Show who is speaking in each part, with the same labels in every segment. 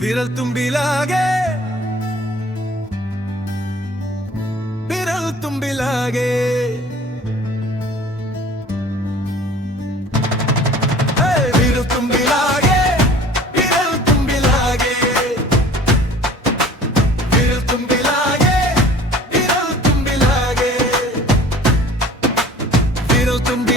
Speaker 1: விரல் தும்பிலாக விரல் தும்பிலாக to be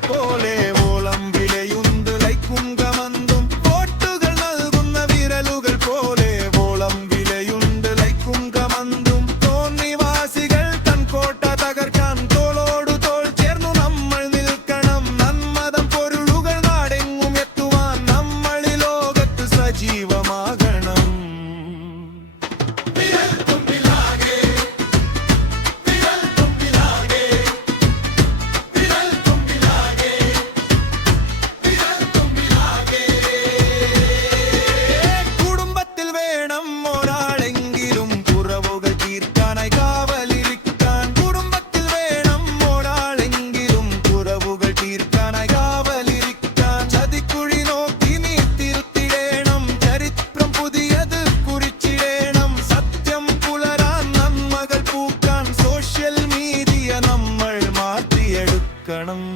Speaker 1: போலே ஜனங்கள்